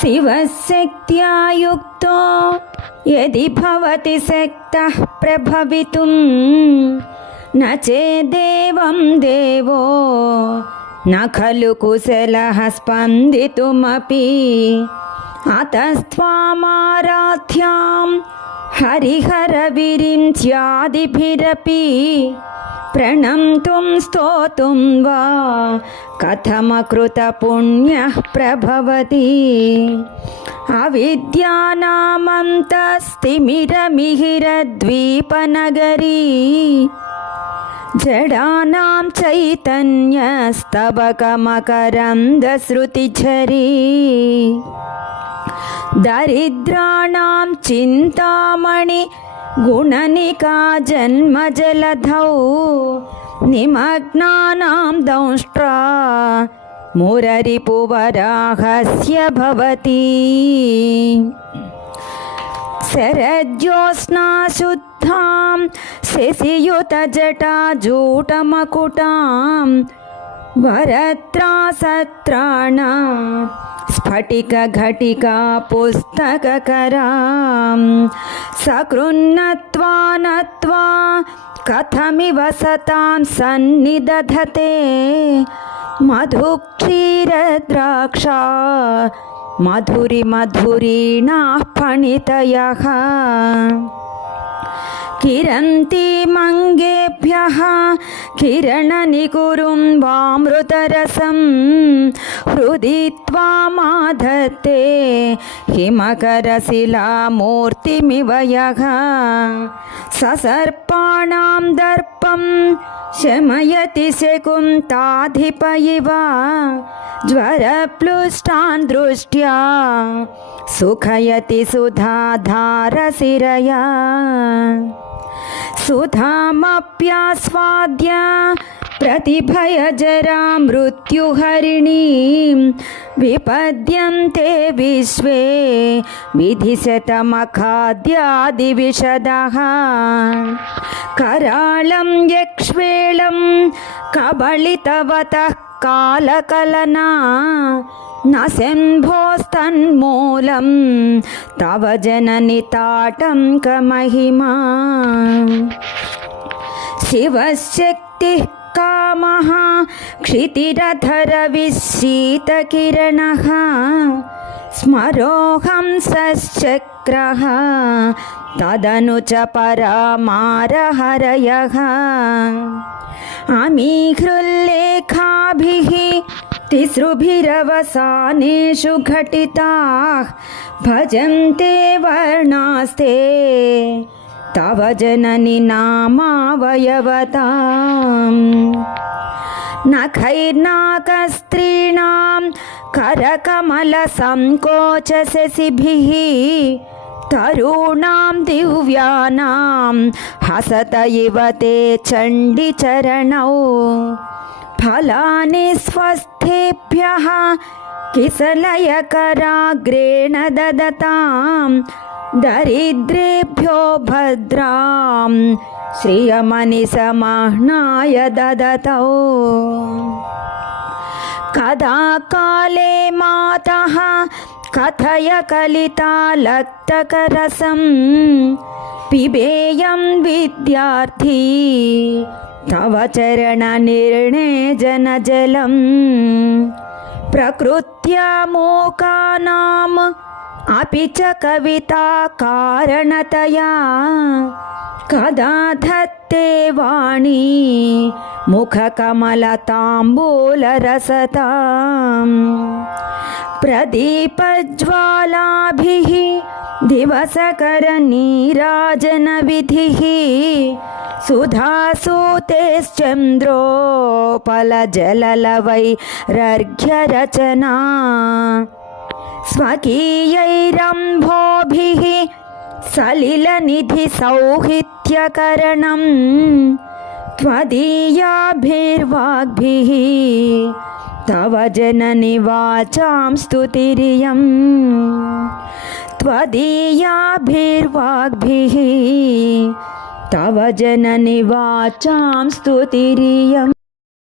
శివశక్త్యాయుక్తో యది భవతి శక్త ప్రభవితుం. నేదేవం దేవో నలు కుశల స్పందితుమీ అతస్వామారాధ్యాం హరిహర విరింత్యాదిభిరపి प्रणन्तुं स्तोतुं वा कथमकृतपुण्यः प्रभवति अविद्यानामन्तस्तिमिरमिहिरद्वीपनगरी जडानां चैतन्यस्तबकमकरन्दश्रुतिझरी दरिद्राणां चिन्तामणि गुणनिका जन्मजलधौ निमग्नानां दंष्ट्रा मुररिपुवराहस्य भवति। शरज्योत्स्ना शुद्धां शशियुतजटाजूटमकुटां वरत्रासत्राणा स्फटिकघटिका पुस्तककरां सकृन्नत्वा नत्वा कथमिव सतां सन्निदधते मधुक्षीरद्राक्षा मधुरिमधुरीणाः फणितयः किरन्तीमङ्गेभ्यः किरणनिकुरुं वामृतरसं हृदि त्वामाधत्ते हिमकरशिलामूर्तिमिव यः ससर्पाणां दर्पं शमयति शकुन्ताधिप इव ज्वरप्लुष्टान् दृष्ट्या सुखयति सुधाधारशिरया। सुधामप्यास्वाद्य प्रतिभयजरा मृत्युहरिणीं विपद्यन्ते विश्वे विधिशतमखाद्यादिविशदः करालं यक्ष्वेलं कबलितवतः कालकलना न शम्भोस्तन्मूलं तव जननिताटङ्कमहिमा शिवशक्तिः कामः क्षितिरधरविशीतकिरणः स्मरोऽहं सश्चक्रः तदनु च परामारहरयः अमीहृल्लेखाभिः तिसृभिरवसानेषु घटिताः। भजन्ते वर्णास्ते। तव जननि नामावयवताम्। नखैर्नाकस्त्रीणां करकमलसङ्कोचशशिभिः तरूणां दिव्यानां हसत इव ते चण्डिचरणौ। फलानि स्वस्थेभ्यः किसलयकराग्रेण ददतां। दरिद्रेभ्यो भद्रां। श्रियमनिसमाह्नाय ददतौ। कदा काले मातः कथय कलितालक्तकरसं पिबेयं विद्यार्थी तव चरणनिर्णे जनजलम्। प्रकृत्या मूकानाम् अपि च कविता कारणतया कदा धत्ते वाणी मुखकमलताम्बूलरसताम् प्रदीपज्वालाभिः दिवसकरनीराजनविधिः सुधासूतेश्चन्द्रोपलजललवैरर्घ्यरचना स्वकीयैरम्भोभिः सलिलनिधिसौहित्यकरणं त्वदीयाभिर्वाग्भिः तव जननि वाचां स्तुतिरियम् त्वदीयाभिर्वाग्भिः तव जननि वाचां स्तुतिरियम्